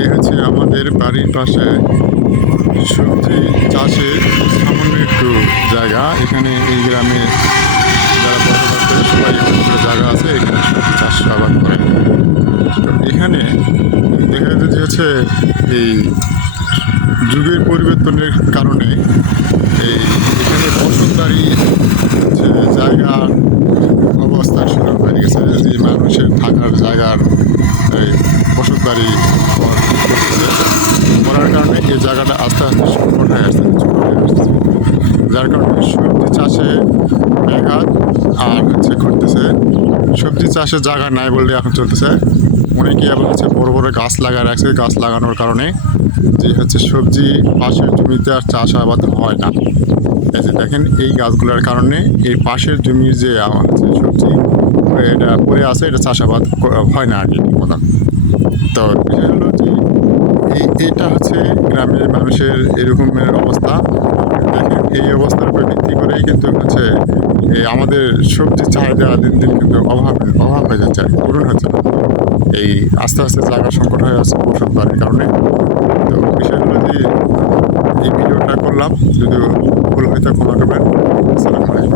এই হচ্ছে আমাদের বাড়ির পাশে। সবজি চাষের সামান্য একটু জায়গা। এখানে এই গ্রামে যারা বসবাস করে, সবাই একটু জায়গা আছে, এখানে সবজি চাষ আবাদ করে। তো এখানে দেখা যাচ্ছে হচ্ছে এই যুগের পরিবর্তনের কারণে এই এখানে বসতবাড়ি হচ্ছে জায়গা অবস্থা শুরু হয়ে গেছে। যে মানুষের থাকার জায়গার এই বসত বাড়ি করতেছে করার কারণে এই জায়গাটা আস্তে আস্তে সংকট হয়ে আসছে ছোট হয়ে যার কারণে সবজি চাষে ব্যাঘাত আর হচ্ছে ঘটতেছে। সবজি চাষে জায়গা নাই বললে এখন চলতেছে। অনেকে আবার হচ্ছে বড় বড় গাছ লাগায় রাখছে, গাছ লাগানোর কারণে যে হচ্ছে সবজি পাশের জমিতে আর চাষ আবাদ হয় না। যে দেখেন, এই গাছগুলোর কারণে এই পাশের জমির যে হচ্ছে সবজি, এটা পড়ে আছে, এটা চাষাবাদ হয় না আর কি মতন তো এটা হচ্ছে গ্রামের মানুষের এরকমের অবস্থা। দেখেন, এই অবস্থার উপর ভিত্তি করেই কিন্তু হচ্ছে এই আমাদের সবজি চাহিদা দিন দিন কিন্তু অভাব অভাব হয়ে যাচ্ছে আর পূরণ হচ্ছে না। এই আস্তে আস্তে জায়গা সংকট হয়ে আছে ওষুধ বাড়ির কারণে। তো বিষয়গুলো যে এই ভিডিওটা করলাম যদি ভুল হয়তো ক্ষমা করবেন। আসসালামু আলাইকুম।